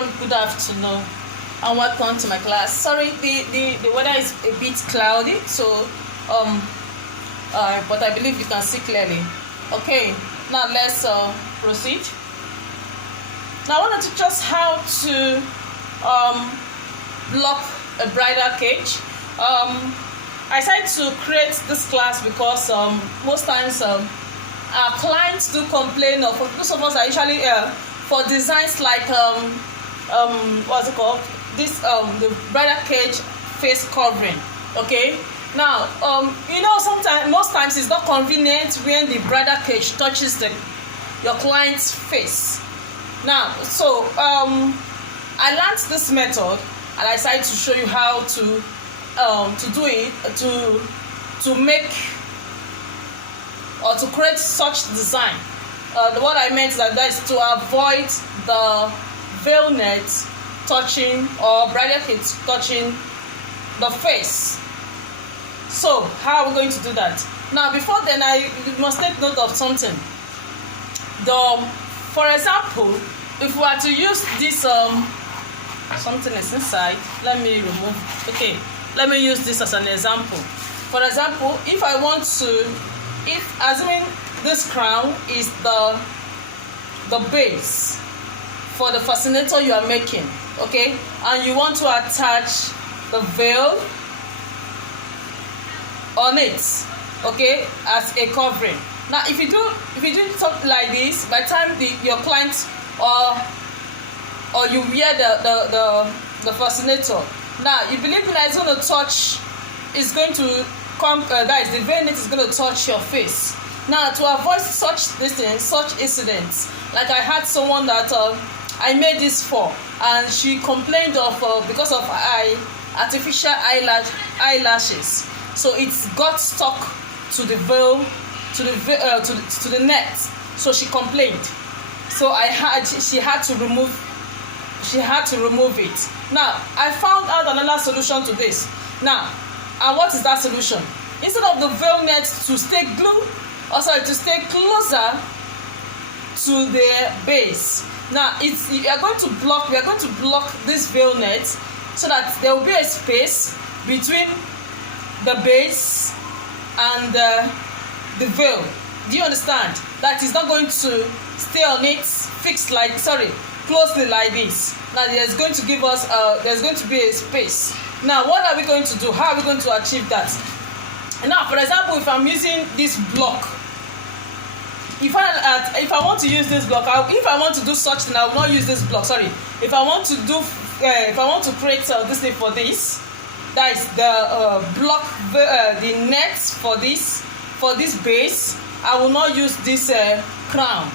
everyone, good afternoon and welcome to my class. Sorry, the weather is a bit cloudy, so but I believe you can see clearly. Okay, now let's proceed. Now I want to teach us how to block a bridal cage. I decided to create this class because most times our clients do complain of, most of us are usually for designs like what's it called, this the bridal cage face covering. Okay, now sometimes, most times it's not convenient when the bridal cage touches your client's face. Now so I learned this method and I decided to show you how to do it, to make or to create such design. What I meant is that is to avoid the veil net touching or bridal cage touching the face. So how are we going to do that? Now before then, you must take note of something. For example, if we are to use this something is inside, let me remove. Okay, let me use this as an example. For example, if I want to, assuming this crown is the base for the fascinator you are making, okay, and you want to attach the veil on it, okay, as a covering. Now if you do something like this, by the time your client or you wear the fascinator, now you believe that it's going to touch, it's going to come, guys, the veil net is going to touch your face. Now to avoid such incidents, like I had someone that I made this for, and she complained of because of artificial eyelashes, so it's got stuck to the veil, to the net, so she complained. So she had to remove it. Now I found out another solution to this. Now, and what is that solution? Instead of the veil net to stay to stay closer to the base, now we are going to block this veil net so that there will be a space between the base and the veil. Do you understand? That is not going to stay on it closely like this. Now there's going to give us there's going to be a space. Now what are we going to do? How are we going to achieve that? Now for example, if I'm using this block, if I want to use this block, if I want to do such thing, I will not use this block. Sorry, if I want to create this thing for this, that is the block, the net for this base, I will not use this crown.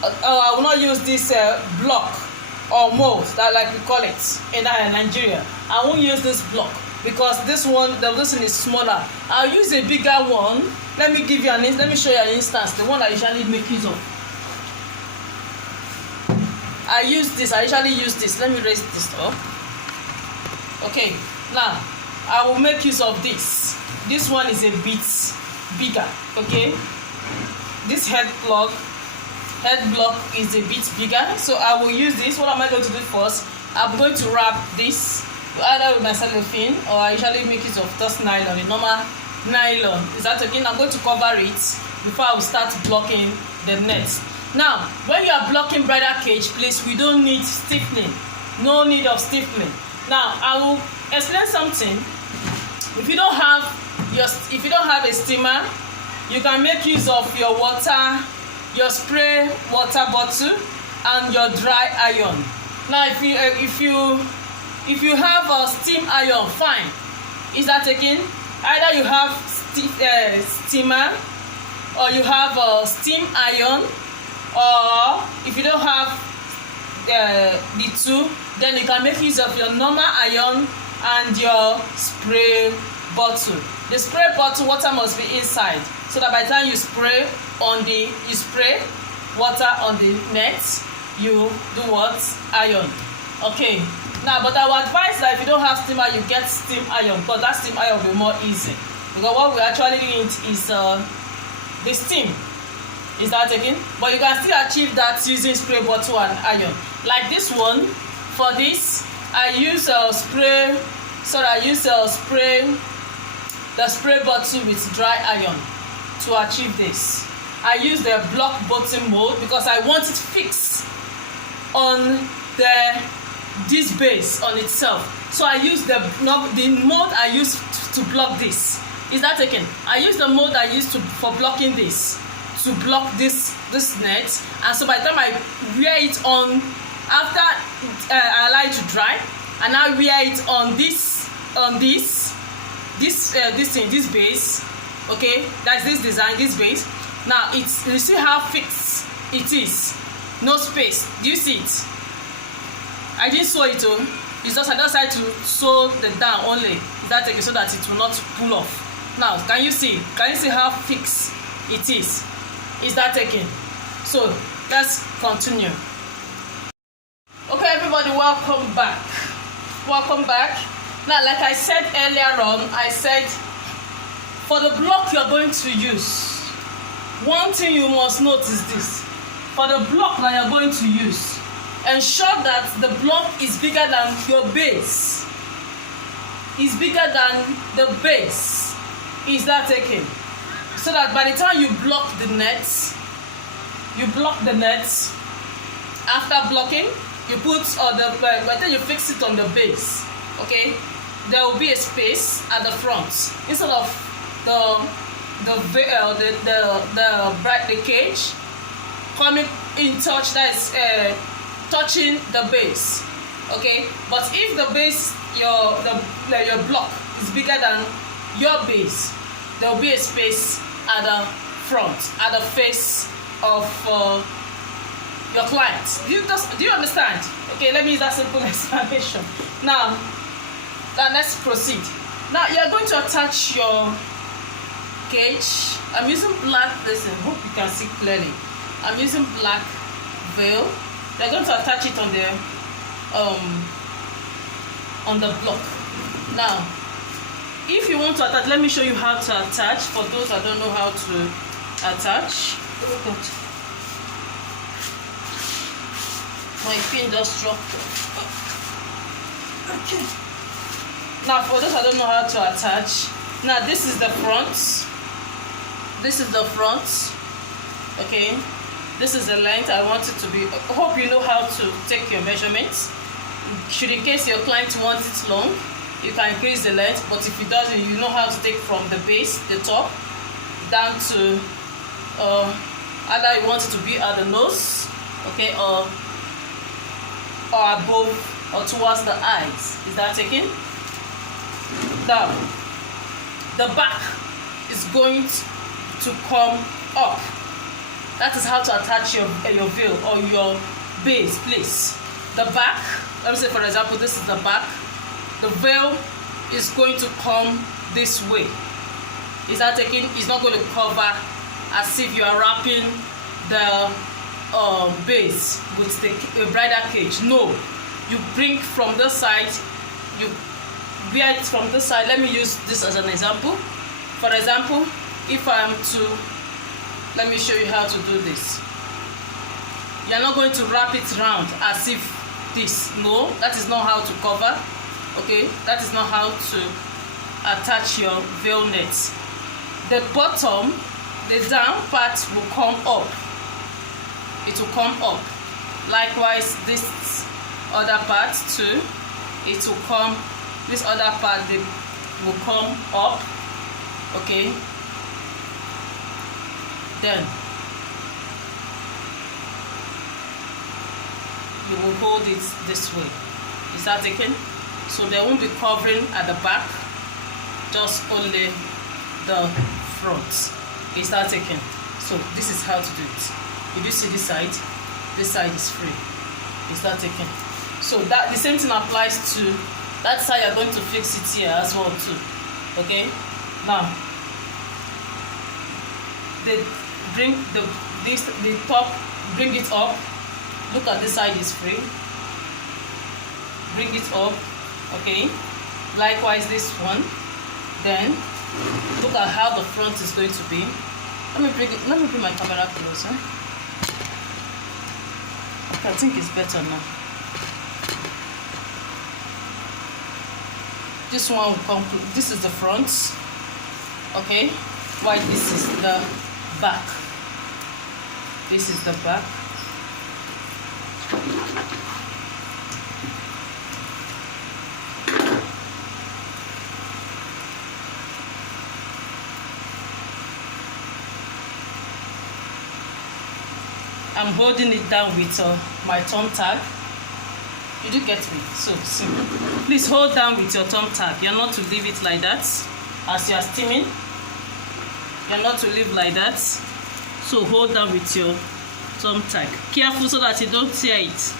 I will not use this block or mold, that like we call it in Nigeria. I won't use this block because this one is smaller. I'll use a bigger one. Let me show you an instance. The one I usually make use of. I usually use this. Let me raise this up. Okay, now I will make use of this. This one is a bit bigger. Okay, this head block is a bit bigger, so I will use this. What am I going to do first? I'm going to wrap this either with my cellophane, or I usually make use of just nylon, a normal nylon. Is that okay? I'm going to cover it before I will start blocking the net. Now when you are blocking bridal cage, please, we don't need stiffening. No need of stiffening. Now I will explain something. If you don't have a steamer, you can make use of your spray water bottle and your dry iron. Now if you have a steam iron, fine. Is that taken? Either you have steamer, or you have a steam iron, or if you don't have the two, then you can make use of your normal iron and your spray bottle. The spray bottle, water must be inside, so that by the time you spray water on the net, you do what? Iron. Okay. Now, but I would advise that if you don't have steamer, you get steam iron, because that steam iron will be more easy. Because what we actually need is the steam. Is that taken? But you can still achieve that using spray bottle and iron. Like this one, For this, I use a spray. So I use a spray, the spray bottle with dry iron to achieve this. I use the block bottom mold because I want it fixed on this base on itself. So I use the mold I use to block this. Is that taken? I use the mold I use for blocking this, to block this net. And so by the time I wear it on, after I allow it to dry, and I wear it on this base. Okay, that's this design, this base. Now you see how fixed it is, no space. Do you see it? I didn't sew it on. It's just I decided to sew the down only. Is that taken? So that it will not pull off. Now can you see how fixed it is? Is that taken? So let's continue. Okay, everybody, welcome back. Now, like I said earlier on, I said for the block you're going to use, one thing you must note is this. For the block that you're going to use, ensure that the block is bigger than your base. Is bigger than the base. Is that taken? So that by the time you block the nets, after blocking, you put by the time you fix it on the base, okay, there will be a space at the front instead of the cage coming in touch, that is touching the base, okay. But if the base, your block is bigger than your base, there will be a space at the front, at the face of your client. Do you understand? Okay, let me use that simple explanation. Now let's proceed. Now you're going to attach your cage. I'm using black. Listen, hope you can see clearly. I'm using black veil. You're going to attach it on the block. Now, if you want to attach, let me show you how to attach. For those that don't know how to attach, my pin just dropped. Okay. Now, for those that don't know how to attach, now this is the front. This is the front. Okay. This is the length I want it to be. I hope you know how to take your measurements. Should in case your client wants it long, you can increase the length. But if it doesn't, you know how to take from the base, the top, down to either you want it to be at the nose, okay, or above or towards the eyes. Is that taken? Now, the back is going to come up. That is how to attach your veil or your base, please. The back, let me say for example, this is the back. The veil is going to come this way. Is that taken? It's not going to cover as if you are wrapping the base with the bridal cage. No, you bring from the side, you wear it from the side. Let me use this as an example. For example, if I am to, let me show you how to do this. You're not going to wrap it round as if this. No, that is not how to cover. Okay, that is not how to attach your veil nets. The bottom, the down part will come up. It will come up. Likewise, this other part too, it will come. This other part will come up. Okay. Then you will hold it this way. Is that taken? So there won't be covering at the back, just only the front. Is that taken? So this is how to do it. If you see this side is free. Is that taken? So that the same thing applies to that side. You're going to fix it here as well too. Okay. Now they bring the top, bring it up. Look at this side is free. Bring it up. Okay. Likewise this one. Then look at how the front is going to be. Let me bring my camera closer. I think it's better now. this one will come, this is the front, okay, while this is the back. This is the back. I'm holding it down with my thumb tag. You do get me? So simple. Please hold down with your thumb tag. You're not to leave it like that as you are steaming. You're not to leave like that. So hold down with your thumb tag. Careful so that you don't tear it.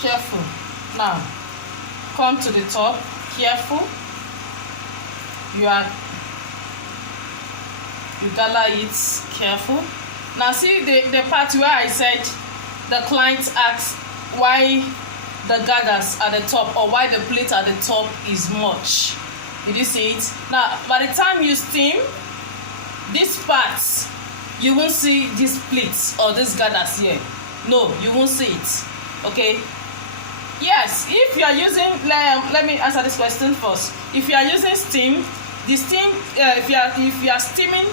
Careful. Now, come to the top. Careful. You gather it. Careful. Now see the part where I said the client asks why the gathers at the top or why the plate at the top is much. Did you see it? Now by the time you steam these parts, you won't see these plates or these gathers here. No, you won't see it. Okay. Yes, if you are using, let me answer this question first. If you are using steam, the steam, if you are steaming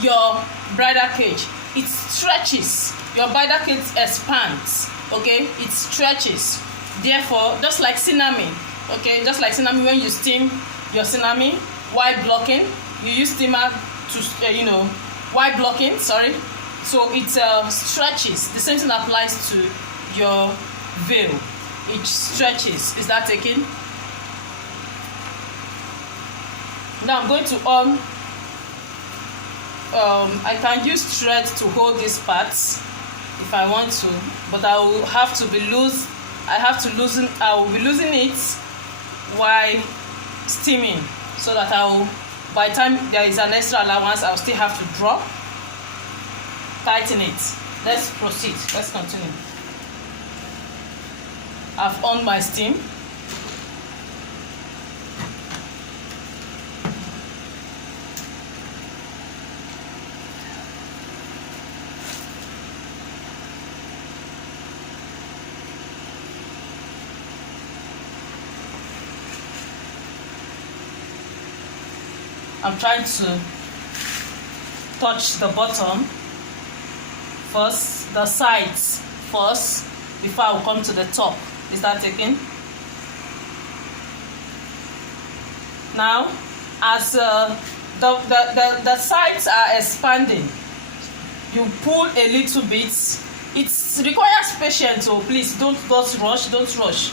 your bridal cage, it stretches. Your bridal cage expands. Okay, it stretches. Therefore, just like cinnamon. Okay, just like cinnamon, when you steam your cinnamon while blocking, you use steamer to while blocking. Sorry, so it stretches. The same thing applies to your veil. It stretches. Is that taken? Now I'm going to on. I can use thread to hold these parts if I want to, but I will have to be loose. I will be losing it while steaming, so that by the time there is an extra allowance, I'll still have to drop, tighten it. Let's proceed. Let's continue. I've on my steam. I'm trying to touch the bottom first, the sides first, before I will come to the top. Is that taken? Now, as the sides are expanding, you pull a little bit. It requires patience, so please don't rush. Don't rush.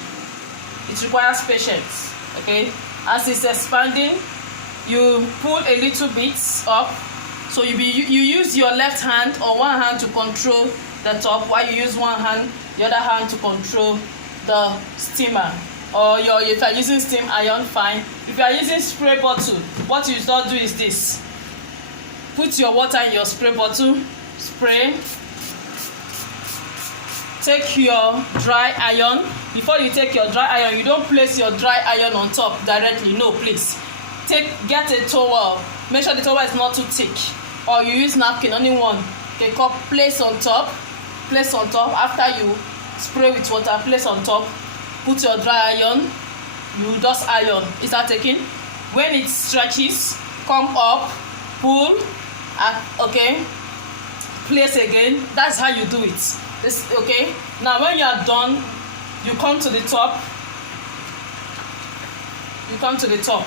It requires patience. Okay, as it's expanding, you pull a little bit up. So you use your left hand or one hand to control the top, while you use one hand, the other hand to control the steamer. Or if you are using steam iron, fine. If you are using spray bottle, what you don't do is this: put your water in your spray bottle, spray. Take your dry iron. Before you take your dry iron, you don't place your dry iron on top directly. No, please. Get a towel. Make sure the towel is not too thick. Or you use napkin, only one. Okay, place on top. Place on top. After you spray with water, place on top. Put your dry iron. You just iron. Is that taken? When it stretches, come up, pull, and okay, place again. That's how you do it. This okay. Now when you are done, you come to the top. You come to the top.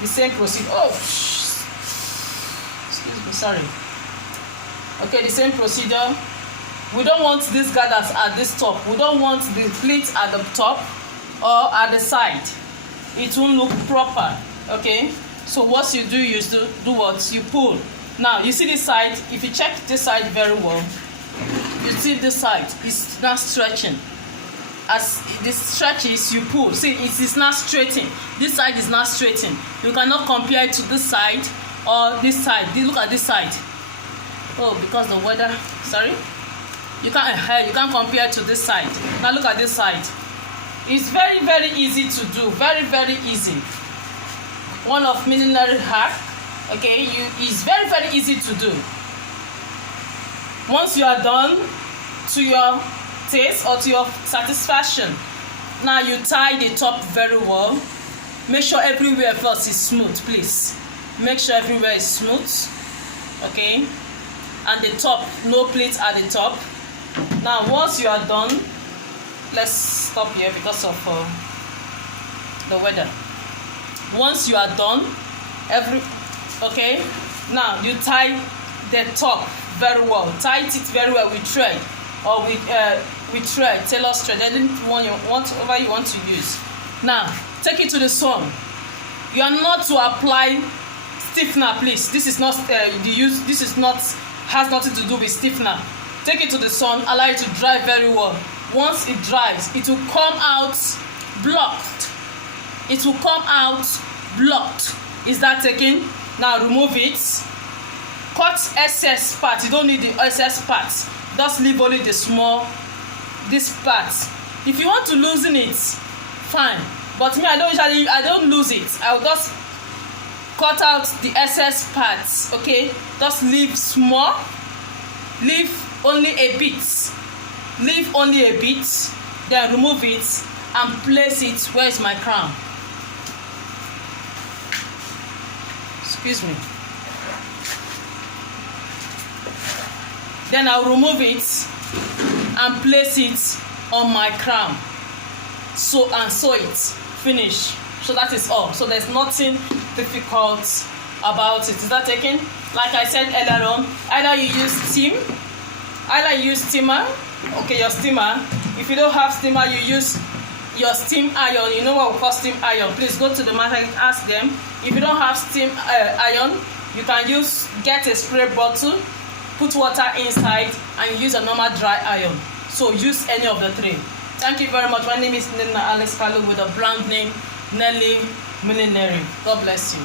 The same procedure. Oh, excuse me, sorry. Okay, the same procedure. We don't want these gathers at this top. We don't want the pleats at the top or at the side. It won't look proper. Okay, so what you do is do what you pull. Now you see this side. If you check this side very well, you see this side is not stretching. As this stretches, you pull. See, it is not straightening. This side is not straightening. You cannot compare it to this side or this side. Look at this side. Oh, because the weather. Sorry. You can't compare to this side. Now look at this side. It's very, very easy to do. Very, very easy. One of millinery hack. Okay, it's very, very easy to do. Once you are done to your taste or to your satisfaction, Now you tie the top very well. Make sure everywhere first is smooth, please. Make sure everywhere is smooth. Okay, and the top, no pleats at the top. Now once you are done, let's stop here because of the weather. Once you are done, okay, now you tie the top very well. Tie it very well with thread or with thread, tailor thread, whatever you want to use. Now take it to the sun. You are not to apply stiffener, please. This is not has nothing to do with stiffener. Take it to the sun, allow it to dry very well. Once it dries, it will come out blocked. It will come out blocked. Is that taken? Now remove it. Cut excess part. You don't need the excess part. Just leave only the small, this part. If you want to loosen it, fine. But me, I don't lose it. I'll just cut out the excess parts. Okay, just leave small. Leave only a bit. Leave only a bit. Then remove it and place it. Where is my crown? Excuse me. Then I'll remove it and place it on my crown. Sew it. Finish. So that is all. So there's nothing difficult about it. Is that taken? Like I said earlier on, either you use steamer, okay, your steamer. If you don't have steamer, you use your steam iron. You know what we call steam iron. Please go to the market and ask them. If you don't have steam iron, you can get a spray bottle, put water inside, and you use a normal dry iron. So use any of the three. Thank you very much. My name is Nina Alex Kalu with a brand name Nelly Millinery. God bless you.